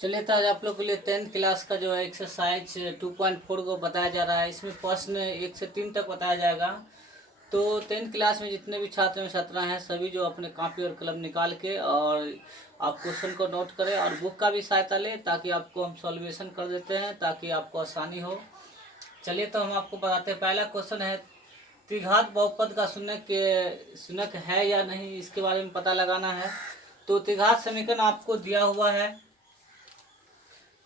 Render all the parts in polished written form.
चलिए तो आज आप लोग के लिए 10th क्लास का जो है एक्सरसाइज 2.4 को बताया जा रहा है। इसमें प्रश्न 1 से 3 तक बताया जाएगा। तो 10th क्लास में जितने भी छात्र एवं छात्रा हैं सभी जो अपने कॉपी और कलम निकाल के और आप क्वेश्चन को नोट करें और बुक का भी सहायता लें, ताकि आपको हम सॉल्यूशन कर देते हैं, ताकि आपको आसानी हो। चलिए तो हम आपको बताते हैं। पहला क्वेश्चन है, त्रिघात बहुपद का शून्यक है या नहीं, इसके बारे में पता लगाना है। तो त्रिघात समीकरण आपको दिया हुआ है,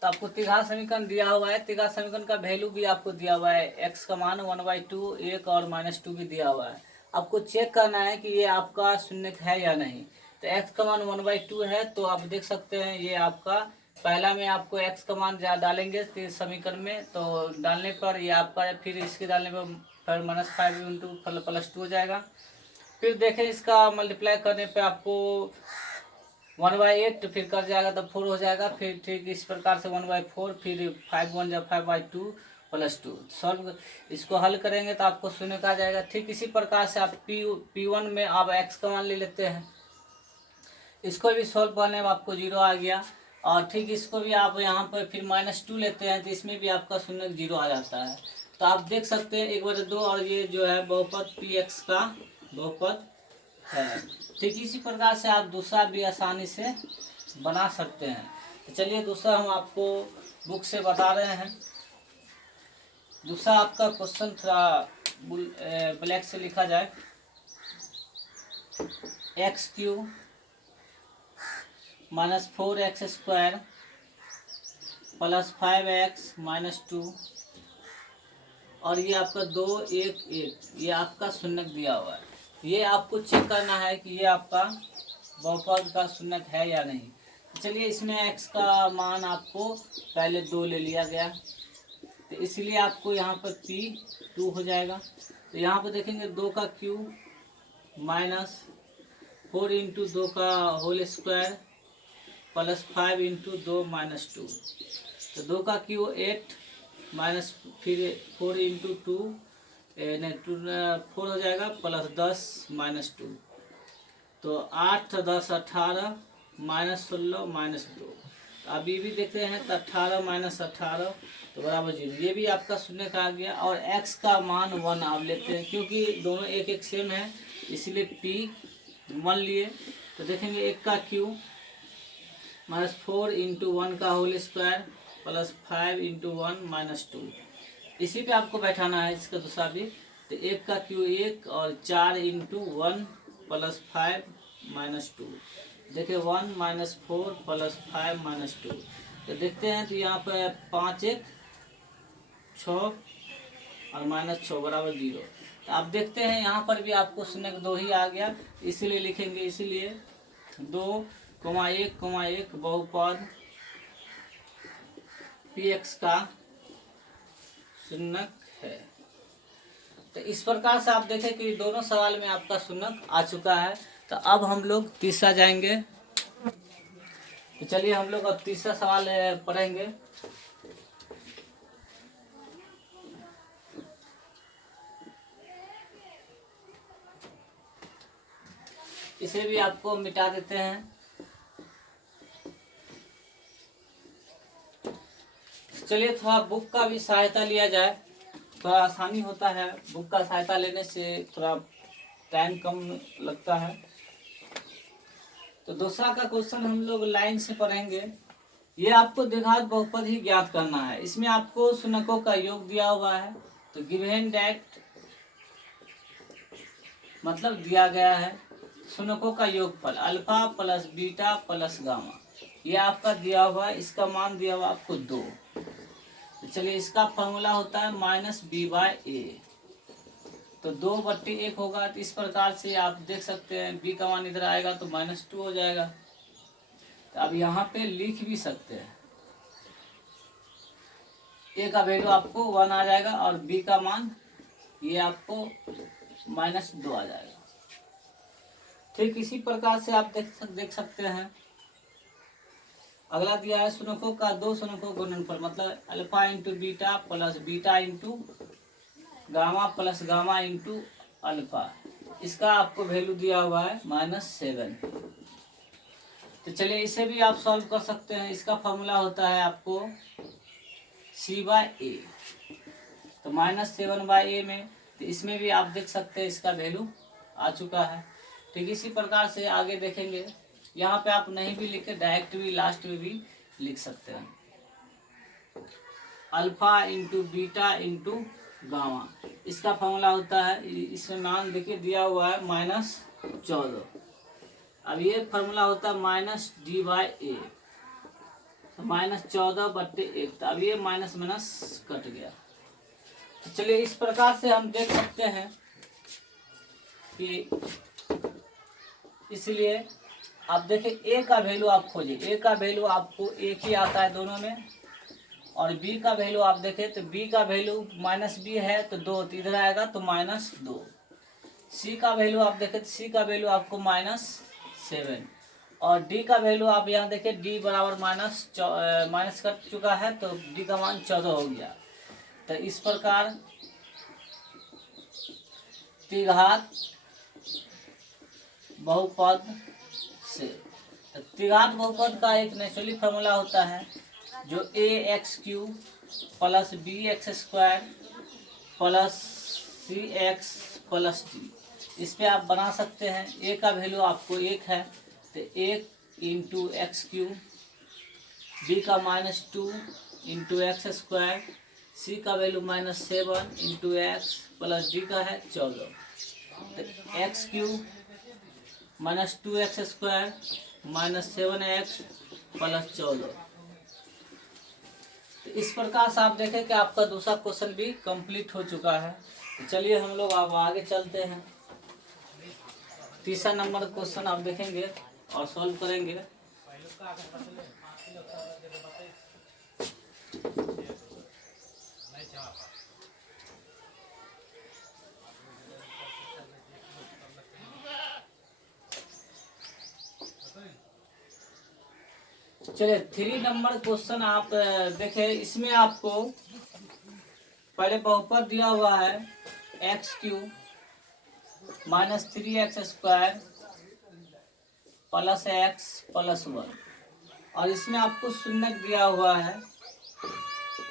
तो आपको त्रिघात समीकरण दिया हुआ है। त्रिघात समीकरण का वैल्यू भी आपको दिया हुआ है। एक्स का मान 1/2 1 और -2 भी दिया हुआ है। आपको चेक करना है कि ये आपका शून्य है या नहीं। तो एक्स का मान 1/2 है, तो आप देख सकते हैं ये आपका पहला में आपको एक्स का मान डालेंगे समीकरण में, तो डालने पर ये आपका, फिर इसके डालने पर फिर -5 इंटू +2 हो जाएगा। फिर देखें इसका मल्टीप्लाई करने पे आपको 1/8 फिर कर जाएगा तो 4 हो जाएगा। फिर ठीक इस प्रकार से 1/4, फिर 5 1 जा 5/2 +2 सॉल्व इसको हल करेंगे तो आपको शून्य का आ जाएगा। ठीक इसी प्रकार से आप P1 में आप एक्स का मान ले लेते हैं, इसको भी सॉल्व करने में आपको 0 आ गया। और ठीक इसको भी आप यहाँ पर फिर -2 लेते हैं तो इसमें भी आपका शून्य 0 आ जाता है। तो आप देख सकते हैं 1/2 और ये जो है बहुपद PX का बहुपद है। ठीक इसी प्रकार से आप दूसरा भी आसानी से बना सकते हैं। तो चलिए दूसरा हम आपको बुक से बता रहे हैं। दूसरा आपका क्वेश्चन थोड़ा ब्लैक से लिखा जाए। x³ -4x² +5x -2 और ये आपका 2 1 1, ये आपका शून्य दिया हुआ है। ये आपको चेक करना है कि ये आपका बहुपद का शून्य है या नहीं। चलिए इसमें x का मान आपको पहले 2 ले लिया गया, तो इसलिए आपको यहाँ पर P2 हो जाएगा। तो यहाँ पर देखेंगे 2 का क्यूब -4 इंटू 2 का होल स्क्वायर +5 इंटू 2 -2। तो 2 का क्यूब 8 माइनस फिर 4 इंटू 2 नहीं 2 4 हो जाएगा +10 -2। तो 8 10 18 -16 -2। अब ये भी देखते हैं तो 18 -18 तो बराबर 0। ये भी आपका शून्य का आ गया। और x का मान 1 आप लेते हैं, क्योंकि दोनों एक एक सेम है इसलिए P1 लिए। तो देखेंगे 1 का क्यूब -4 इंटू 1 का होल स्क्वायर +5 इंटू 1 -2। इसी पे आपको बैठाना है इसका दूसरा भी। तो 1 का क्यूब 1 और 4 इंटू 1 +5 -2। देखिए 1 -4 +5 -2। तो देखते हैं तो यहाँ पे 5 1 6 और -6 बराबर 0। तो आप देखते हैं यहाँ पर भी आपको शून्य 2 ही आ गया, इसीलिए लिखेंगे, इसीलिए 2,1,1 बहुपद PX का शून्य है। तो इस प्रकार से आप देखें कि दोनों सवाल में आपका शून्य आ चुका है। तो अब हम लोग तीसरा जाएंगे। तो चलिए हम लोग अब तीसरा सवाल पढ़ेंगे। इसे भी आपको मिटा देते हैं। चलिए थोड़ा बुक का भी सहायता लिया जाए, थोड़ा आसानी होता है। बुक का सहायता लेने से थोड़ा टाइम कम लगता है। तो दूसरा का क्वेश्चन हम लोग लाइन से पढ़ेंगे। ये आपको द्विघात बहुपद ही ज्ञात करना है। इसमें आपको शून्यकों का योग दिया हुआ है। तो गिवन दैट मतलब दिया गया है शून्यकों का योगफल alpha plus beta plus gamma, ये आपका दिया हुआ है। इसका मान दिया हुआ आपको 2। तो चलिए इसका फॉर्मूला होता है -b/a। तो 2/1 होगा। तो इस प्रकार से आप देख सकते हैं b का मान इधर आएगा तो -2 हो जाएगा। तो अब यहाँ पे लिख भी सकते हैं, a का वैल्यू आपको 1 आ जाएगा और b का मान ये आपको -2 आ जाएगा। ठीक इसी प्रकार से आप देख सकते हैं। अगला दिया है शून्यकों का 2 शून्यकों गुणनफल, मतलब alpha into beta plus beta into gamma plus gamma into alpha. इसका आपको वैल्यू दिया हुआ है -7। तो चलिए इसे भी आप सॉल्व कर सकते हैं। इसका फॉर्मूला होता है आपको c/a, तो -7/a में, तो इसमें भी आप देख सकते हैं इसका वैल्यू आ चुका है। ठीक इसी प्रकार से आगे देखेंगे। यहाँ पे आप नहीं भी लिखे, डायरेक्ट भी लास्ट में भी लिख सकते हैं। Alpha into beta into gamma, इसका फॉर्मूला होता है, इसमें मान देखिए दिया हुआ है -14। अब ये फॉर्मूला होता है -d/a, तो -14/1। तो अब ये माइनस माइनस कट गया। तो चलिए इस प्रकार से हम देख सकते हैं कि, इसलिए आप देखें a का वैल्यू आप खोजिए। a का वैल्यू आपको एक ही आता है दोनों में, और b का वैल्यू आप देखें तो b का वैल्यू -b है तो 2, तो इधर आएगा तो -2। c का वैल्यू आप देखें तो c का वैल्यू आपको -7, और d का वैल्यू आप यहाँ देखें d बराबर माइनस कर चुका है, तो d का मान 14 हो गया। तो इस प्रकार त्रिघात बहुपद से, तो त्रिघात बहुपद का एक नेचुरली फॉर्मूला होता है जो ax³ + bx² + cx + d, इस पे आप बना सकते हैं। a का वैल्यू आपको 1 है, तो 1 × x³, b का -2 × x², c का वैल्यू -7 × x + d का है 14, तो x³ -2x² -7x + 14। तो इस प्रकार से आप देखें कि आपका दूसरा क्वेश्चन भी कंप्लीट हो चुका है। तो चलिए हम लोग अब आगे चलते हैं। तीसरा नंबर क्वेश्चन आप देखेंगे और सॉल्व करेंगे। चलिए 3 नंबर क्वेश्चन आप देखें। इसमें आपको पहले बहुपद दिया हुआ है x³ -3x² + x + 1, और इसमें आपको शून्य दिया हुआ है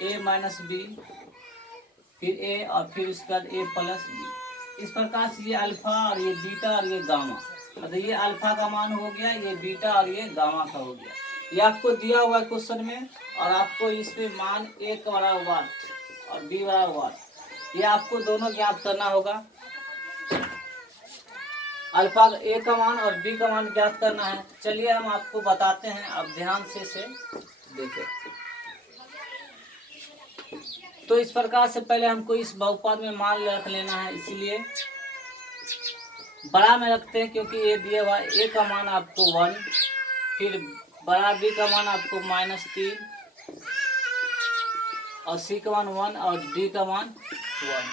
a - b, फिर a और फिर उसके बाद a + b। इस प्रकार से ये अल्फा और ये बीटा और ये गामा, मतलब ये अल्फा का मान हो गया, ये बीटा और ये गामा का हो गया। ये आपको दिया हुआ है क्वेश्चन में, और आपको इसमें मान a का बराबर वाट और b बराबर वाट, ये आपको दोनों ज्ञात करना होगा। अल्फा a का मान और b का मान ज्ञात करना है। चलिए हम आपको बताते हैं, आप ध्यान से देखें। तो इस प्रकार से पहले हमको इस बहुपद में मान रख लेना है, इसलिए बड़ा में रखते हैं, क्योंकि ये दिया हुआ a का मान आपको 1, फिर बड़ा b का मान आपको -3, और c का मान 1 और d का मान 1।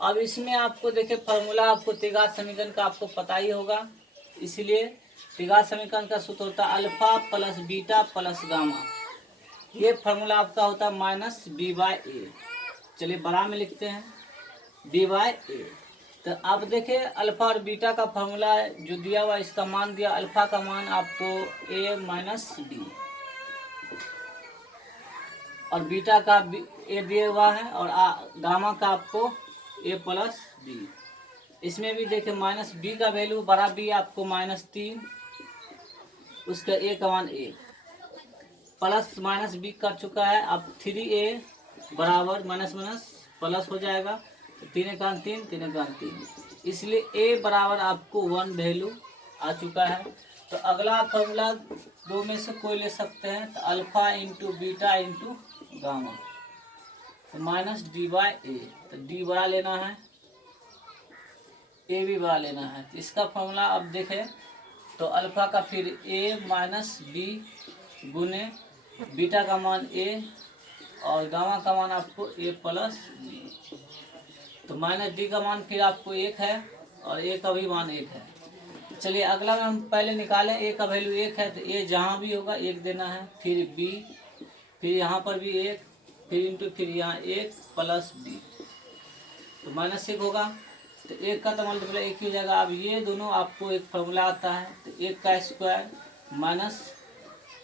अब इसमें आपको देखिए फॉर्मूला आपको त्रिघात समीकरण का आपको पता ही होगा, इसलिए त्रिघात समीकरण का सूत्र होता है अल्फा + बीटा + गामा। ये फॉर्मूला आपका होता है -b/a। चलिए बड़ा में लिखते हैं b/a। तो अब देखिए अल्फा और बीटा का फॉर्मूला जो दिया हुआ, इसका मान दिया, अल्फा का मान आपको a - b, और बीटा का a दिया हुआ है, और गामा का आपको a + b। इसमें भी देखिए -b का वैल्यू, बड़ा b आपको -3, उसका a का मान 1, प्लस -b कर चुका है। अब 3a बराबर माइनस प्लस हो जाएगा, तो 3 × 3 3 × 3, इसलिए a बराबर आपको 1 वैल्यू आ चुका है। तो अगला फॉर्मूला 2 में से कोई ले सकते हैं, तो alpha into beta into gamma, तो -d/a, तो d बड़ा लेना है, a भी बड़ा लेना है। तो इसका फॉर्मूला अब देखें तो अल्फा का फिर a - b गुने बीटा का मान a और गामा का मान आपको a + b, तो -d का मान फिर आपको 1 है और a का भी मान 1 है। चलिए अगला में हम पहले निकालें। a का वैल्यू 1 है, तो a जहाँ भी होगा 1 देना है, फिर b, फिर यहाँ पर भी 1, फिर इंटू फिर यहाँ 1 + b, तो -1 होगा। तो एक का तो मल्टीप्लाई एक ही हो जाएगा। अब ये दोनों आपको एक फॉर्मूला आता है, तो एक का स्क्वायर माइनस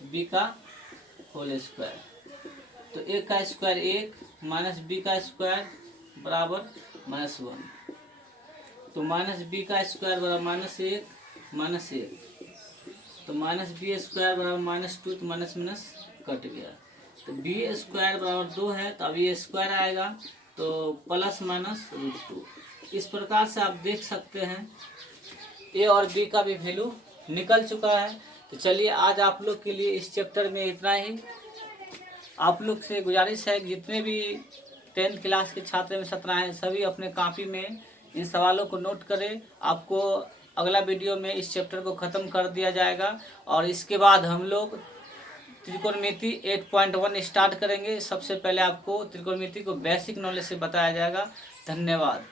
बी का होल स्क्वायर। तो एक का स्क्वायर एक माइनस बी का स्क्वायर बराबर -1। तो माइनस बी का स्क्वायर बराबर -1 तो माइनस बी स्क्वायर बराबर -2, तो माइनस माइनस कट गया। तो बी स्क्वायर बराबर 2 है, तो अब ये स्क्वायर आएगा तो +-√2। इस प्रकार से आप देख सकते हैं ए और बी का भी वैल्यू निकल चुका है। तो चलिए आज आप लोग के लिए इस चैप्टर में इतना ही। आप लोग से गुजारिश है कि जितने भी 10th क्लास के छात्र में छात्राएं हैं सभी अपने कॉपी में इन सवालों को नोट करें। आपको अगला वीडियो में इस चैप्टर को ख़त्म कर दिया जाएगा और इसके बाद हम लोग त्रिकोणमिति 8.1 स्टार्ट करेंगे। सबसे पहले आपको त्रिकोणमिति को बेसिक नॉलेज से बताया जाएगा। धन्यवाद।